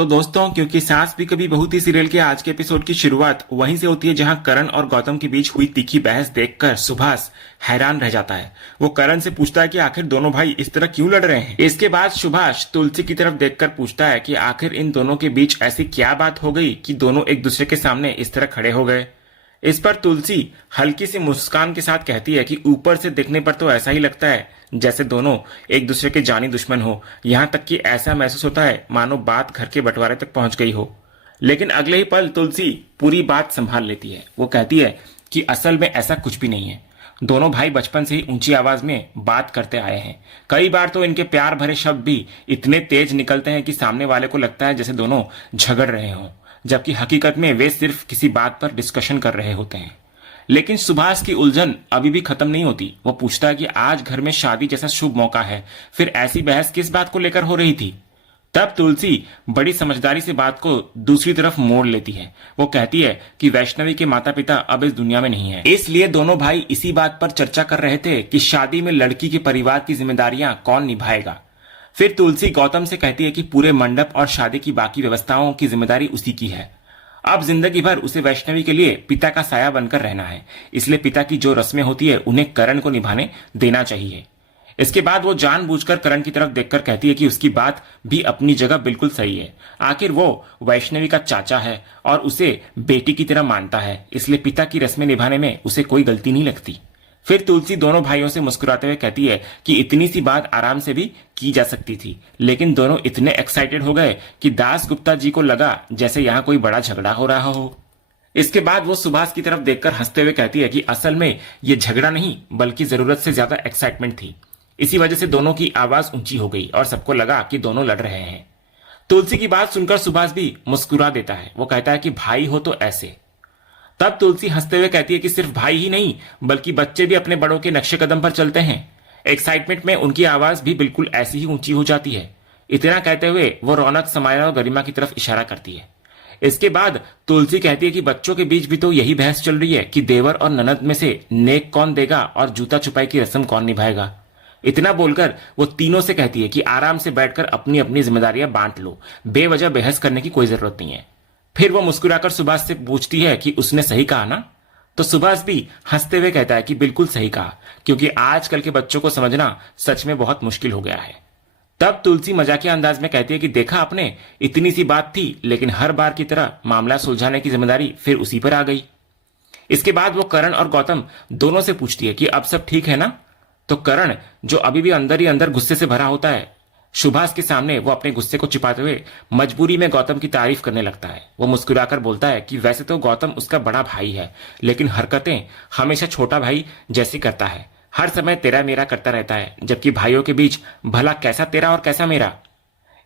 तो दोस्तों, क्योंकि सास भी कभी बहू थी सीरियल के आज के एपिसोड की शुरुआत वहीं से होती है जहां करण और गौतम के बीच हुई तीखी बहस देखकर सुभाष हैरान रह जाता है। वो करण से पूछता है कि आखिर दोनों भाई इस तरह क्यों लड़ रहे हैं। इसके बाद सुभाष तुलसी की तरफ देखकर पूछता है कि आखिर इन दोनों के बीच ऐसी क्या बात हो गई कि दोनों एक दूसरे के सामने इस तरह खड़े हो गए। इस पर तुलसी हल्की सी मुस्कान के साथ कहती है कि ऊपर से देखने पर तो ऐसा ही लगता है जैसे दोनों एक दूसरे के जानी दुश्मन हो। यहां तक कि ऐसा महसूस होता है मानो बात घर के बंटवारे तक पहुंच गई हो। लेकिन अगले ही पल तुलसी पूरी बात संभाल लेती है। वो कहती है कि असल में ऐसा कुछ भी नहीं है। दोनों भाई बचपन से ही ऊंची आवाज में बात करते आए हैं। कई बार तो इनके प्यार भरे शब्द भी इतने तेज निकलते हैं कि सामने वाले को लगता है जैसे दोनों झगड़ रहे हों, जबकि हकीकत में वे सिर्फ किसी बात पर डिस्कशन कर रहे होते हैं। लेकिन सुभाष की उलझन अभी भी खत्म नहीं होती। वो पूछता है कि आज घर में शादी जैसा शुभ मौका है, फिर ऐसी बहस किस बात को लेकर हो रही थी। तब तुलसी बड़ी समझदारी से बात को दूसरी तरफ मोड़ लेती है। वो कहती है कि वैष्णवी के माता पिता अब इस दुनिया में नहीं है, इसलिए दोनों भाई इसी बात पर चर्चा कर रहे थे कि शादी में लड़की के परिवार की जिम्मेदारियां कौन निभाएगा। फिर तुलसी गौतम से कहती है कि पूरे मंडप और शादी की बाकी व्यवस्थाओं की जिम्मेदारी उसी की है। अब जिंदगी भर उसे वैष्णवी के लिए पिता का साया बनकर रहना है, इसलिए पिता की जो रस्में होती है उन्हें करण को निभाने देना चाहिए। इसके बाद वो जानबूझकर करण की तरफ देखकर कहती है कि उसकी बात भी अपनी जगह बिल्कुल सही है। आखिर वो वैष्णवी का चाचा है और उसे बेटी की तरह मानता है, इसलिए पिता की रस्में निभाने में उसे कोई गलती नहीं लगती। फिर तुलसी दोनों भाइयों से मुस्कुराते हुए कहती है कि इतनी सी बात आराम से भी की जा सकती थी, लेकिन दोनों इतने एक्साइटेड हो गए कि दास गुप्ता जी को लगा जैसे यहाँ कोई बड़ा झगड़ा हो रहा हो। इसके बाद वो सुभाष की तरफ देखकर हंसते हुए कहती है कि असल में ये झगड़ा नहीं बल्कि जरूरत से ज्यादा एक्साइटमेंट थी। इसी वजह से दोनों की आवाज ऊंची हो गई और सबको लगा कि दोनों लड़ रहे हैं। तुलसी की बात सुनकर सुभाष भी मुस्कुरा देता है। वो कहता है कि भाई हो तो ऐसे। तब तुलसी हंसते हुए कहती है कि सिर्फ भाई ही नहीं बल्कि बच्चे भी अपने बड़ों के नक्शे कदम पर चलते हैं। एक्साइटमेंट में उनकी आवाज भी बिल्कुल ऐसी ही ऊंची हो जाती है। इतना कहते हुए वो रौनक, समाया और गरिमा की तरफ इशारा करती है। इसके बाद तुलसी कहती है कि बच्चों के बीच भी तो यही बहस चल रही है कि देवर और ननद में से नेक कौन देगा और जूता छुपाई की रस्म कौन निभाएगा। इतना बोलकर वो तीनों से कहती है कि आराम से बैठकर अपनी अपनी जिम्मेदारियां बांट लो, बेवजह बहस करने की कोई जरूरत नहीं है। फिर वो मुस्कुराकर सुभाष से पूछती है कि उसने सही कहा ना। तो सुभाष भी हंसते हुए कहता है कि बिल्कुल सही कहा, क्योंकि आजकल के बच्चों को समझना सच में बहुत मुश्किल हो गया है। तब तुलसी मजाकिया अंदाज में कहती है कि देखा आपने, इतनी सी बात थी लेकिन हर बार की तरह मामला सुलझाने की जिम्मेदारी फिर उसी पर आ गई। इसके बाद वो करण और गौतम दोनों से पूछती है कि अब सब ठीक है ना। तो करण, जो अभी भी अंदर ही अंदर गुस्से से भरा होता है, सुभाष के सामने वो अपने गुस्से को छिपाते हुए मजबूरी में गौतम की तारीफ करने लगता है। वो मुस्कुराकर बोलता है कि वैसे तो गौतम उसका बड़ा भाई है, लेकिन हरकतें हमेशा छोटा भाई जैसी करता है। हर समय तेरा मेरा करता रहता है, जबकि भाइयों के बीच भला कैसा तेरा और कैसा मेरा।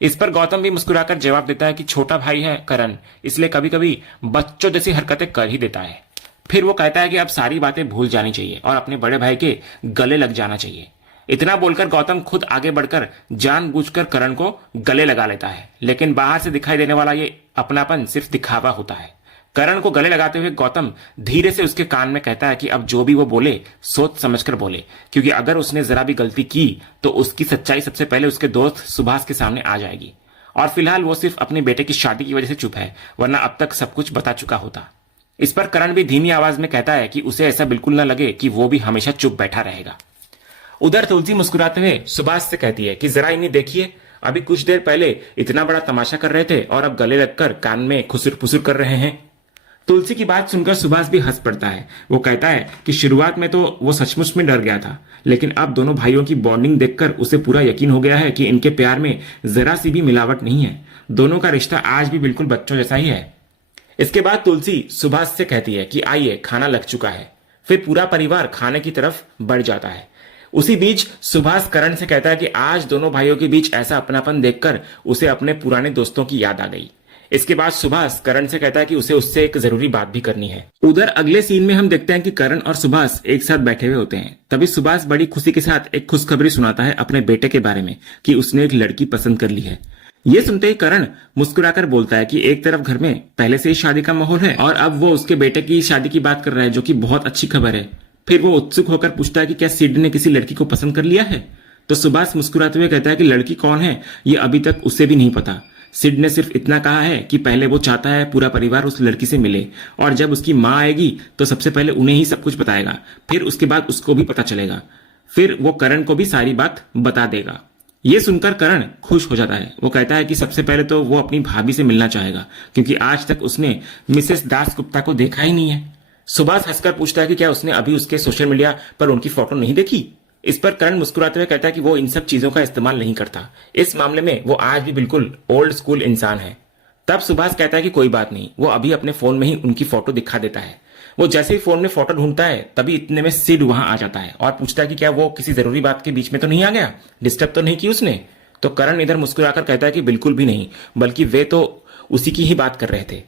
इस पर गौतम भी मुस्कुराकर जवाब देता है कि छोटा भाई है करण, इसलिए कभी कभी बच्चों जैसी हरकतें कर ही देता है। फिर वो कहता है कि अब सारी बातें भूल जानी चाहिए और अपने बड़े भाई के गले लग जाना चाहिए। इतना बोलकर गौतम खुद आगे बढ़कर जानबूझकर करण को गले लगा लेता है, लेकिन बाहर से दिखाई देने वाला ये अपनापन सिर्फ दिखावा होता है। करण को गले लगाते हुए गौतम धीरे से उसके कान में कहता है कि अब जो भी वो बोले सोच समझकर बोले, क्योंकि अगर उसने जरा भी गलती की तो उसकी सच्चाई सबसे पहले उसके दोस्त सुभाष के सामने आ जाएगी। और फिलहाल वो सिर्फ अपने बेटे की शादी की वजह से चुप है, वरना अब तक सब कुछ बता चुका होता। इस पर करण भी धीमी आवाज में कहता है कि उसे ऐसा बिल्कुल न लगे कि वो भी हमेशा चुप बैठा रहेगा। उधर तुलसी मुस्कुराते हुए सुभाष से कहती है कि जरा इन्हें देखिए, अभी कुछ देर पहले इतना बड़ा तमाशा कर रहे थे और अब गले लगकर कान में खुसुर फुसुर कर रहे हैं। तुलसी की बात सुनकर सुभाष भी हंस पड़ता है। वो कहता है कि शुरुआत में तो वो सचमुच में डर गया था, लेकिन अब दोनों भाइयों की बॉन्डिंग देखकर उसे पूरा यकीन हो गया है कि इनके प्यार में जरा सी भी मिलावट नहीं है। दोनों का रिश्ता आज भी बिल्कुल बच्चों जैसा ही है। इसके बाद तुलसी सुभाष से कहती है कि आइए, खाना लग चुका है। फिर पूरा परिवार खाने की तरफ बढ़ जाता है। उसी बीच सुभाष करण से कहता है कि आज दोनों भाइयों के बीच ऐसा अपनापन देखकर उसे अपने पुराने दोस्तों की याद आ गई। इसके बाद सुभाष करण से कहता है कि उसे उससे एक जरूरी बात भी करनी है। उधर अगले सीन में हम देखते हैं कि करण और सुभाष एक साथ बैठे हुए होते हैं। तभी सुभाष बड़ी खुशी के साथ एक खुशखबरी सुनाता है अपने बेटे के बारे में कि उसने एक लड़की पसंद कर ली है। ये सुनते ही करण मुस्कुराकर बोलता है कि एक तरफ घर में पहले से ही शादी का माहौल है और अब वो उसके बेटे की शादी की बात कर रहा है, जो कि बहुत अच्छी खबर है। फिर वो उत्सुक होकर पूछता है कि क्या सिड ने किसी लड़की को पसंद कर लिया है। तो सुभाष मुस्कुराते हुए कहता है कि लड़की कौन है ये अभी तक उसे भी नहीं पता, सिड ने सिर्फ इतना कहा है कि पहले वो चाहता है पूरा परिवार उस लड़की से मिले, और जब उसकी माँ आएगी तो सबसे पहले उन्हें ही सब कुछ बताएगा, फिर उसके बाद उसको भी पता चलेगा, फिर वो करण को भी सारी बात बता देगा। ये सुनकर करण खुश हो जाता है। वो कहता है कि सबसे पहले तो वो अपनी भाभी से मिलना चाहेगा, क्योंकि आज तक उसने मिसेस दास गुप्ता को देखा ही नहीं है। सुभाष हंसकर पूछता है कि क्या उसने अभी उसके सोशल मीडिया पर उनकी फोटो नहीं देखी। इस पर करण मुस्कुराते हुए कहता है कि वो इन सब चीजों का इस्तेमाल नहीं करता, इस मामले में वो आज भी बिल्कुल ओल्ड स्कूल इंसान है। तब सुभाष कहता है कि कोई बात नहीं, वो अभी अपने फोन में ही उनकी फोटो दिखा देता है। वो जैसे ही फोन में फोटो ढूंढता है तभी इतने में सिड वहां आ जाता है और पूछता है कि क्या वो किसी जरूरी बात के बीच में तो नहीं आ गया, डिस्टर्ब तो नहीं की उसने। तो करण इधर मुस्कुराकर कहता है कि बिल्कुल भी नहीं, बल्कि वे तो उसी की ही बात कर रहे थे।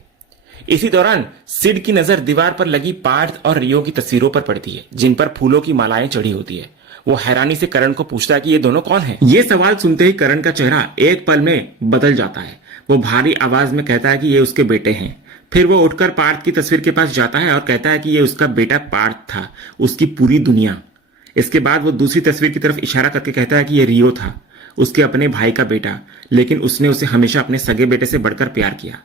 इसी दौरान सिड की नजर दीवार पर लगी पार्थ और रियो की तस्वीरों पर पड़ती है, जिन पर फूलों की मालाएं चढ़ी होती है। वो हैरानी से करण को पूछता है कि ये दोनों कौन है। ये सवाल सुनते ही करण का चेहरा एक पल में बदल जाता है। वो भारी आवाज में कहता है कि ये उसके बेटे हैं। फिर वो उठकर पार्थ की तस्वीर के पास जाता है और कहता है कि ये उसका बेटा पार्थ था, उसकी पूरी दुनिया। इसके बाद वो दूसरी तस्वीर की तरफ इशारा करके कहता है कि ये रियो था, उसके अपने भाई का बेटा, लेकिन उसने उसे हमेशा अपने सगे बेटे से बढ़कर प्यार किया।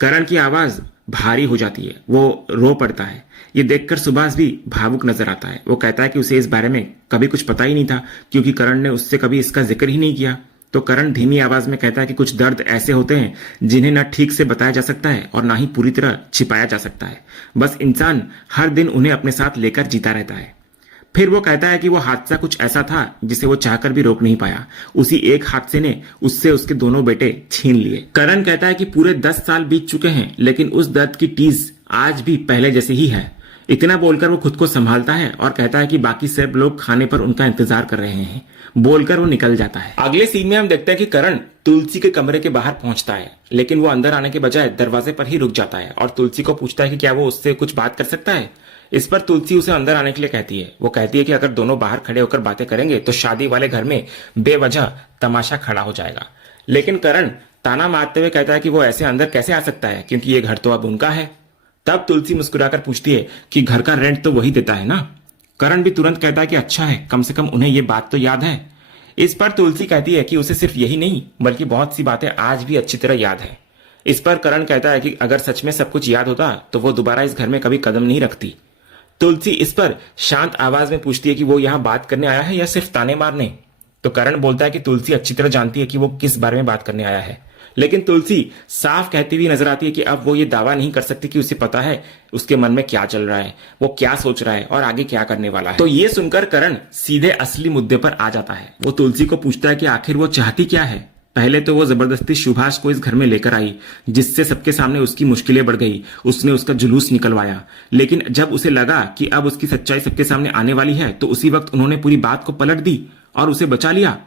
करण की आवाज भारी हो जाती है, वो रो पड़ता है। ये देखकर सुभाष भी भावुक नजर आता है। वो कहता है कि उसे इस बारे में कभी कुछ पता ही नहीं था, क्योंकि करण ने उससे कभी इसका जिक्र ही नहीं किया। तो करण धीमी आवाज में कहता है कि कुछ दर्द ऐसे होते हैं जिन्हें न ठीक से बताया जा सकता है और ना ही पूरी तरह छिपाया जा सकता है। बस इंसान हर दिन उन्हें अपने साथ लेकर जीता रहता है। फिर वो कहता है कि वो हादसा कुछ ऐसा था जिसे वो चाहकर भी रोक नहीं पाया। उसी एक हादसे ने उससे उसके दोनों बेटे छीन लिए। करण कहता है कि पूरे 10 साल बीत चुके हैं, लेकिन उस दर्द की टीज आज भी पहले जैसी ही है। इतना बोलकर वो खुद को संभालता है और कहता है कि बाकी सब लोग खाने पर उनका इंतजार कर रहे हैं। बोलकर वो निकल जाता है। अगले सीन में हम देखते हैं कि करण तुलसी के कमरे के बाहर पहुंचता है, लेकिन वो अंदर आने के बजाय दरवाजे पर ही रुक जाता है और तुलसी को पूछता है कि क्या वो उससे कुछ बात कर सकता है। इस पर तुलसी उसे अंदर आने के लिए कहती है। वो कहती है कि अगर दोनों बाहर खड़े होकर बातें करेंगे तो शादी वाले घर में बेवजह तमाशा खड़ा हो जाएगा। लेकिन करण ताना मारते हुए कहता है कि वो ऐसे अंदर कैसे आ सकता है, क्योंकि ये घर तो अब उनका है। तब तुलसी मुस्कुराकर पूछती है कि घर का रेंट तो वही देता है ना। करण भी तुरंत कहता है कि अच्छा है, कम से कम उन्हें ये बात तो याद है। इस पर तुलसी कहती है कि उसे सिर्फ यही नहीं बल्कि बहुत सी बातें आज भी अच्छी तरह याद है। इस पर करण कहता है कि अगर सच में सब कुछ याद होता तो वो दोबारा इस घर में कभी कदम नहीं रखती। तुलसी इस पर शांत आवाज में पूछती है कि वो यहाँ बात करने आया है या सिर्फ ताने मारने। तो करण बोलता है कि तुलसी अच्छी तरह जानती है कि वो किस बारे में बात करने आया है, लेकिन तुलसी साफ कहती हुई नजर आती है कि अब वो ये दावा नहीं कर सकती कि उसे पता है उसके मन में क्या चल रहा है, वो क्या सोच रहा है और आगे क्या करने वाला है। तो ये सुनकर करण सीधे असली मुद्दे पर आ जाता है। वो तुलसी को पूछता है कि आखिर वो चाहती क्या है। पहले तो वो जबरदस्ती सुभाष को इस घर में लेकर आई, जिससे सबके सामने उसकी मुश्किलें बढ़ गई। उसने उसका जुलूस निकलवाया, लेकिन जब उसे लगा कि अब उसकी सच्चाई सबके सामने आने वाली है तो उसी वक्त उन्होंने पूरी बात को पलट दी और उसे बचा लिया।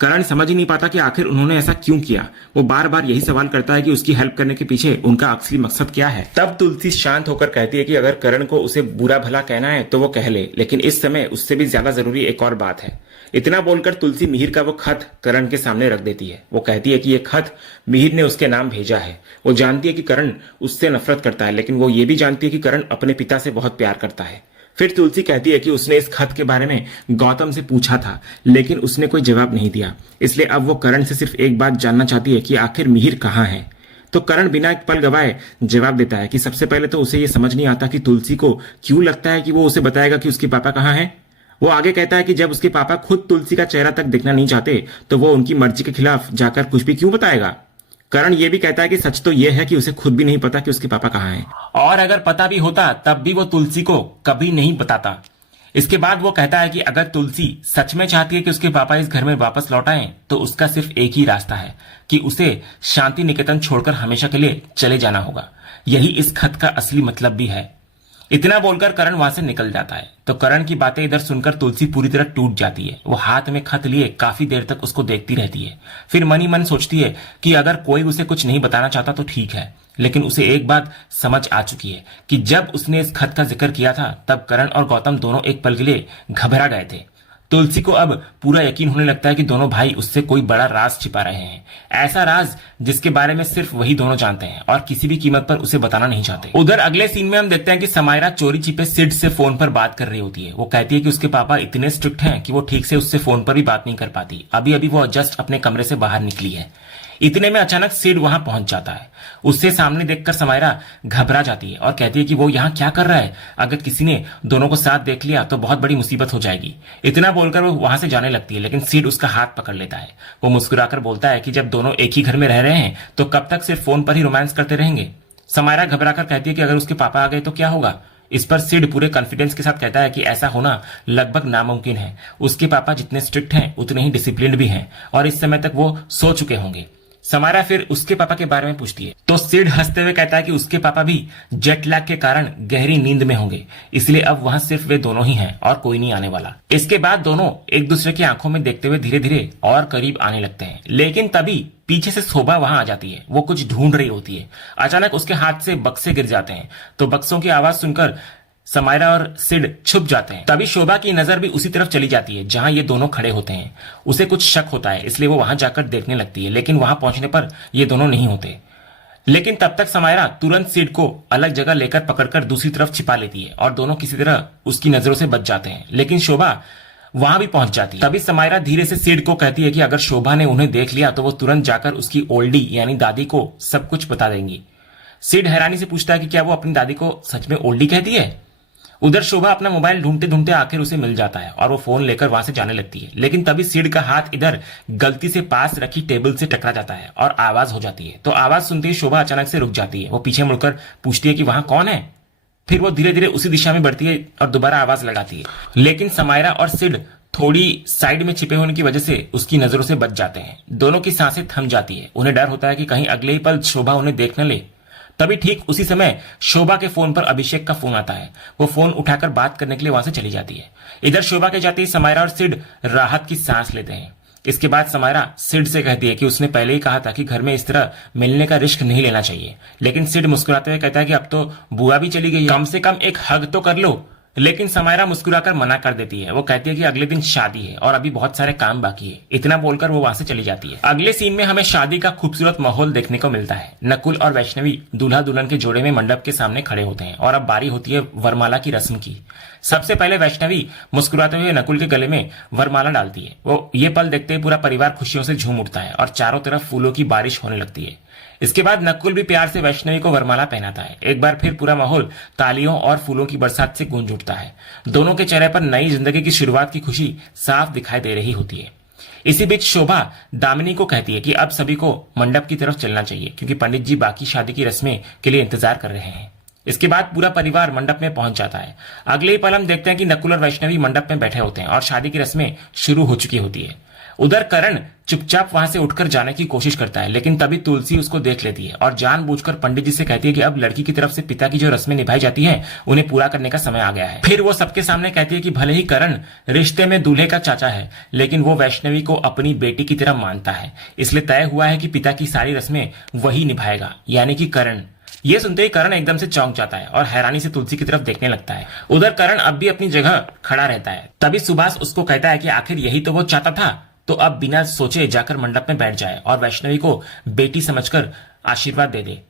करण समझ ही नहीं पाता कि आखिर उन्होंने ऐसा क्यों किया। वो बार बार यही सवाल करता है कि उसकी हेल्प करने के पीछे उनका असली मकसद क्या है। तब तुलसी शांत होकर कहती है कि अगर करण को उसे बुरा भला कहना है तो वो कह ले, लेकिन इस समय उससे भी ज्यादा जरूरी एक और बात है। इतना बोलकर तुलसी मिहिर का वो खत करण के सामने रख देती है। वो कहती है कि ये खत मिहिर ने उसके नाम भेजा है। वो जानती है कि करण उससे नफरत करता है, लेकिन वो ये भी जानती है कि करण अपने पिता से बहुत प्यार करता है। फिर तुलसी कहती है कि उसने इस खत के बारे में गौतम से पूछा था, लेकिन उसने कोई जवाब नहीं दिया। इसलिए अब वो करण से सिर्फ एक बात जानना चाहती है कि आखिर मिहिर कहाँ है। तो करण बिना एक पल गवाए जवाब देता है कि सबसे पहले तो उसे ये समझ नहीं आता कि तुलसी को क्यों लगता है कि वो उसे बताएगा कि उसके पापा कहाँ हैं। वो आगे कहता है कि जब उसके पापा खुद तुलसी का चेहरा तक देखना नहीं चाहते तो वो उनकी मर्जी के खिलाफ जाकर कुछ भी क्यों बताएगा। करण ये भी कहता है कि सच तो ये है कि उसे खुद भी नहीं पता कि उसके पापा कहाँ हैं, और अगर पता भी होता तब भी वो तुलसी को कभी नहीं बताता। इसके बाद वो कहता है कि अगर तुलसी सच में चाहती है कि उसके पापा इस घर में वापस लौट आएं, तो उसका सिर्फ एक ही रास्ता है कि उसे शांति निकेतन छोड़कर हमेशा के लिए चले जाना होगा। यही इस खत का असली मतलब भी है। इतना बोलकर करण वहां से निकल जाता है। तो करण की बातें इधर सुनकर तुलसी पूरी तरह टूट जाती है। वो हाथ में खत लिए काफी देर तक उसको देखती रहती है। फिर मन ही मन सोचती है कि अगर कोई उसे कुछ नहीं बताना चाहता तो ठीक है, लेकिन उसे एक बात समझ आ चुकी है कि जब उसने इस खत का जिक्र किया था तब करण और गौतम दोनों एक पल के लिए घबरा गए थे। तुलसी को अब पूरा यकीन होने लगता है कि दोनों भाई उससे कोई बड़ा राज छिपा रहे हैं, ऐसा राज जिसके बारे में सिर्फ वही दोनों जानते हैं और किसी भी कीमत पर उसे बताना नहीं चाहते। उधर अगले सीन में हम देखते हैं कि समायरा चोरी छिपे सिड से फोन पर बात कर रही होती है। वो कहती है कि उसके पापा इतने स्ट्रिक्ट हैं कि वो ठीक से उससे फोन पर भी बात नहीं कर पाती। अभी अभी वो जस्ट अपने कमरे से बाहर निकली है। इतने में अचानक सिड वहां पहुंच जाता है। उससे सामने देखकर समायरा घबरा जाती है और कहती है कि वो यहाँ क्या कर रहा है, अगर किसी ने दोनों को साथ देख लिया तो बहुत बड़ी मुसीबत हो जाएगी। इतना बोलकर वो वहां से जाने लगती है, लेकिन सिड उसका हाथ पकड़ लेता है। वो मुस्कुराकर बोलता है कि जब दोनों एक ही घर में रह रहे हैं तो कब तक सिर्फ फोन पर ही रोमांस करते रहेंगे। समायरा घबराकर कहती है कि अगर उसके पापा आ गए तो क्या होगा। इस पर सिड पूरे कॉन्फिडेंस के साथ कहता है कि ऐसा होना लगभग नामुमकिन है। उसके पापा जितने स्ट्रिक्ट हैं उतने ही डिसिप्लिन्ड भी हैं और इस समय तक वो सो चुके होंगे। समायरा फिर उसके पापा के बारे में पूछती है तो सिड हंसते हुए कहता है कि उसके पापा भी जेट लैग के कारण गहरी नींद में होंगे, इसलिए अब वहां सिर्फ वे दोनों ही हैं और कोई नहीं आने वाला। इसके बाद दोनों एक दूसरे की आंखों में देखते हुए धीरे धीरे और करीब आने लगते हैं, लेकिन तभी पीछे से शोभा वहां आ जाती है। वो कुछ ढूंढ रही होती है। अचानक उसके हाथ से बक्से गिर जाते हैं तो बक्सों की आवाज सुनकर समायरा और सिड छुप जाते हैं। तभी शोभा की नजर भी उसी तरफ चली जाती है जहां ये दोनों खड़े होते हैं। उसे कुछ शक होता है, इसलिए वो वहां जाकर देखने लगती है, लेकिन वहां पहुंचने पर ये दोनों नहीं होते। लेकिन तब तक समायरा तुरंत सिड को अलग जगह लेकर पकड़कर दूसरी तरफ छिपा लेती है और दोनों किसी तरह उसकी नजरों से बच जाते हैं। लेकिन शोभा वहां भी पहुंच जाती है। तभी समायरा धीरे से सिड को कहती है कि अगर शोभा ने उन्हें देख लिया तो वो तुरंत जाकर उसकी ओल्डी यानी दादी को सब कुछ बता देंगी। सिड हैरानी से पूछता है कि क्या वो अपनी दादी को सच में ओल्डी कहती है। उधर शोभा अपना मोबाइल ढूंढते ढूंढते आखिर उसे मिल जाता है और वो फोन लेकर वहां से जाने लगती है, लेकिन तभी सिड का हाथ इधर गलती से पास रखी टेबल से टकरा जाता है और आवाज हो जाती है। तो आवाज सुनते ही शोभा अचानक से रुक जाती है। वो पीछे मुड़कर पूछती है कि वहां कौन है। फिर वो धीरे धीरे उसी दिशा में बढ़ती है और दोबारा आवाज लगाती है, लेकिन समायरा और सिड थोड़ी साइड में छिपे होने की वजह से उसकी नजरों से बच जाते हैं। दोनों की सांसें थम जाती है। उन्हें डर होता है कि कहीं अगले ही पल शोभा उन्हें देख न ले। तभी ठीक उसी समय शोभा के फोन पर अभिषेक का फोन आता है। वो फोन उठाकर बात करने के लिए वहां से चली जाती है। इधर शोभा के जाते ही समायरा और सिड राहत की सांस लेते हैं। इसके बाद समायरा सिड से कहती है कि उसने पहले ही कहा था कि घर में इस तरह मिलने का रिस्क नहीं लेना चाहिए, लेकिन सिड मुस्कुराते हुए कहता है कि अब तो बुआ भी चली गई, कम से कम एक हग तो कर लो। लेकिन समायरा मुस्कुराकर मना कर देती है। वो कहती है कि अगले दिन शादी है और अभी बहुत सारे काम बाकी है। इतना बोलकर वो वहां से चली जाती है। अगले सीन में हमें शादी का खूबसूरत माहौल देखने को मिलता है। नकुल और वैष्णवी दूल्हा दुल्हन के जोड़े में मंडप के सामने खड़े होते हैं और अब बारी होती है वरमाला की रस्म की। सबसे पहले वैष्णवी मुस्कुराते हुए नकुल के गले में वरमाला डालती है। वो ये पल देखते ही पूरा परिवार खुशियों से झूम उठता है और चारों तरफ फूलों की बारिश होने लगती है। इसके बाद नकुल भी प्यार से वैष्णवी को वरमाला पहनाता है। एक बार फिर पूरा माहौल तालियों और फूलों की बरसात से गूंज उठता है। दोनों के चेहरे पर नई जिंदगी की शुरुआत की खुशी साफ दिखाई दे रही होती है। इसी बीच शोभा दामिनी को कहती है कि अब सभी को मंडप की तरफ चलना चाहिए, क्योंकि पंडित जी बाकी शादी की रस्में के लिए इंतजार कर रहे हैं। इसके बाद पूरा परिवार मंडप में पहुंच जाता है। अगले ही पल हम देखते हैं कि नकुल और वैष्णवी मंडप में बैठे होते हैं और शादी की रस्में शुरू हो चुकी होती है। उधर करण चुपचाप वहां से उठकर जाने की कोशिश करता है, लेकिन तभी तुलसी उसको देख लेती है और जानबूझकर पंडित जी से कहती है कि अब लड़की की तरफ से पिता की जो रस्में निभाई जाती हैं उन्हें पूरा करने का समय आ गया है। फिर वो सबके सामने कहती है कि भले ही करण रिश्ते में दूल्हे का चाचा है, लेकिन वो वैष्णवी को अपनी बेटी की तरह मानता है, इसलिए तय हुआ है कि पिता की सारी रस्में वही निभाएगा, यानी कि करण। ये सुनते ही करण एकदम से चौंक जाता है और हैरानी से तुलसी की तरफ देखने लगता है। उधर करण अब भी अपनी जगह खड़ा रहता है। तभी सुभाष उसको कहता है कि आखिर यही तो वो चाहता था, तो अब बिना सोचे जाकर मंडप में बैठ जाए और वैष्णवी को बेटी समझकर आशीर्वाद दे दे।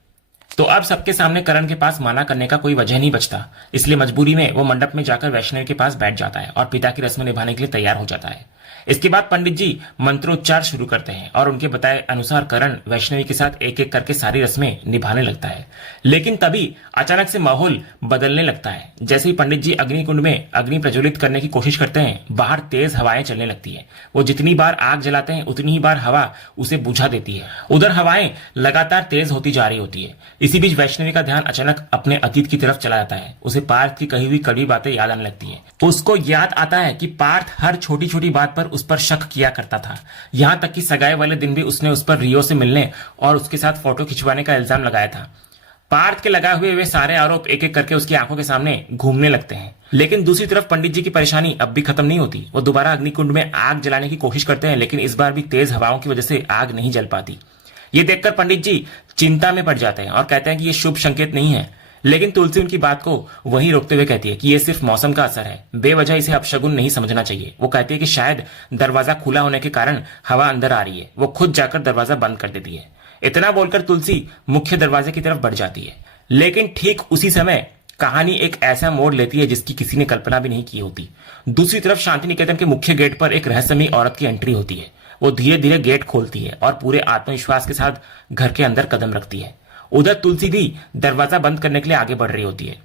तो अब सबके सामने करण के पास मना करने का कोई वजह नहीं बचता, इसलिए मजबूरी में वो मंडप में जाकर वैष्णवी के पास बैठ जाता है और पिता की रस्म निभाने के लिए तैयार हो जाता है। इसके बाद पंडित जी मंत्रोच्चार शुरू करते हैं और उनके बताए अनुसार करण वैष्णवी के साथ एक एक करके सारी रस्में निभाने लगता है। लेकिन तभी अचानक से माहौल बदलने लगता है। जैसे ही पंडित जी अग्निकुंड में अग्नि प्रज्वलित करने की कोशिश करते हैं, बाहर तेज हवाएं चलने लगती है। वो जितनी बार आग जलाते हैं उतनी ही बार हवा उसे बुझा देती है। उधर हवाएं लगातार तेज होती जा रही होती है। इसी बीच वैष्णवी का ध्यान अचानक अपने अतीत की तरफ चला जाता है। उसे पार्थ की कही हुई कड़वी बातें याद आने लगती है। उसको याद आता है कि पार्थ हर छोटी छोटी बात पर उस पर शक किया करता था। यहां तक कि सगाई वाले दिन भी उसने उस पर रियो से मिलने और उसके साथ फोटो खिंचवाने का इल्जाम लगाया था। पार्थ के लगाए हुए वे सारे आरोप एक एक करके उसकी आंखों के सामने घूमने लगते हैं। लेकिन दूसरी तरफ पंडित जी की परेशानी अब भी खत्म नहीं होती। वो दोबारा अग्निकुंड में आग जलाने की कोशिश करते हैं, लेकिन इस बार भी तेज हवाओं की वजह से आग नहीं जल पाती। ये देखकर पंडित जी चिंता में पड़ जाते हैं और कहते हैं कि ये शुभ संकेत नहीं है। लेकिन तुलसी उनकी बात को वहीं रोकते हुए कहती है कि यह सिर्फ मौसम का असर है, बेवजह इसे अपशगुन नहीं समझना चाहिए। वो कहती है कि शायद दरवाजा खुला होने के कारण हवा अंदर आ रही है। वो खुद जाकर दरवाजा बंद कर देती है। इतना बोलकर तुलसी मुख्य दरवाजे की तरफ बढ़ जाती है। लेकिन ठीक उसी समय कहानी एक ऐसा मोड़ लेती है जिसकी किसी ने कल्पना भी नहीं की होती। दूसरी तरफ शांति निकेतन के मुख्य गेट पर एक रहस्यमयी औरत की एंट्री होती है। वो धीरे धीरे गेट खोलती है और पूरे आत्मविश्वास के साथ घर के अंदर कदम रखती है। उधर तुलसी भी दरवाजा बंद करने के लिए आगे बढ़ रही होती है।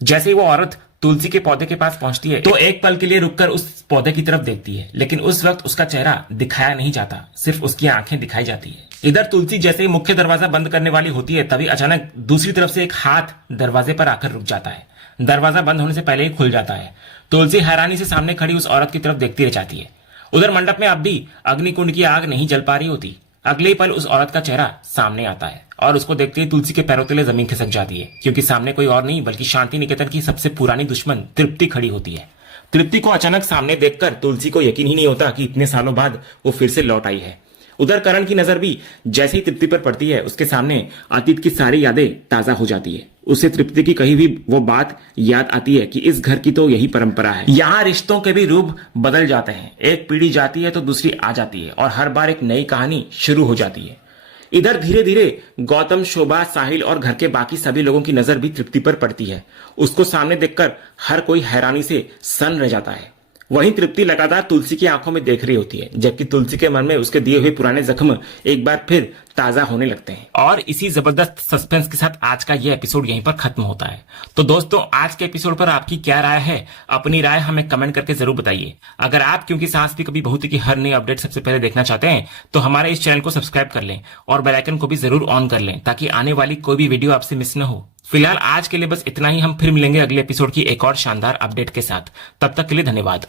जैसे ही वो औरत तुलसी के पौधे के पास पहुंचती है तो एक पल के लिए रुककर उस पौधे की तरफ देखती है, लेकिन उस वक्त उसका चेहरा दिखाया नहीं जाता, सिर्फ उसकी आंखें दिखाई जाती है। इधर तुलसी जैसे ही मुख्य दरवाजा बंद करने वाली होती है तभी अचानक दूसरी तरफ से एक हाथ दरवाजे पर आकर रुक जाता है। दरवाजा बंद होने से पहले ही खुल जाता है। तुलसी हैरानी से सामने खड़ी उस औरत की तरफ देखती रह जाती है। उधर मंडप में अब भी अग्निकुंड की आग नहीं जल पा रही होती। अगले ही पल उस औरत का चेहरा सामने आता है और उसको देखते ही तुलसी के पैरों तले जमीन खिसक जाती है, क्योंकि सामने कोई और नहीं बल्कि शांति निकेतन की सबसे पुरानी दुश्मन तृप्ति खड़ी होती है। तृप्ति को अचानक सामने देखकर तुलसी को यकीन ही नहीं होता कि इतने सालों बाद वो फिर से लौट आई है। उधर करण की नजर भी जैसे ही तृप्ति पर पड़ती है उसके सामने अतीत की सारी यादें ताजा हो जाती है। उसे तृप्ति की कही हुई वो बात याद आती है कि इस घर की तो यही परंपरा है। यहाँ रिश्तों के भी रूप बदल जाते हैं, एक पीढ़ी जाती है तो दूसरी आ जाती है और हर बार एक नई कहानी शुरू हो जाती है। इधर धीरे धीरे गौतम, शोभा, साहिल और घर के बाकी सभी लोगों की नजर भी तृप्ति पर पड़ती है। उसको सामने देखकर हर कोई हैरानी से सन्न रह जाता है। वहीं तृप्ति लगातार तुलसी की आंखों में देख रही होती है, जबकि तुलसी के मन में उसके दिए हुए पुराने जख्म एक बार फिर ताजा होने लगते हैं। और इसी जबरदस्त सस्पेंस के साथ आज का ये एपिसोड यहीं पर खत्म होता है। तो दोस्तों, आज के एपिसोड पर आपकी क्या राय है? अपनी राय हमें कमेंट करके जरूर बताइए। अगर आप क्योंकि सास भी कभी बहुत की हर नई अपडेट सबसे पहले देखना चाहते हैं तो हमारे इस चैनल को सब्सक्राइब कर लें और बेल आइकन को भी जरूर ऑन कर लें, ताकि आने वाली कोई भी वीडियो आपसे मिस न हो। फिलहाल आज के लिए बस इतना ही। हम फिर मिलेंगे अगले एपिसोड की एक और शानदार अपडेट के साथ। तब तक के लिए धन्यवाद।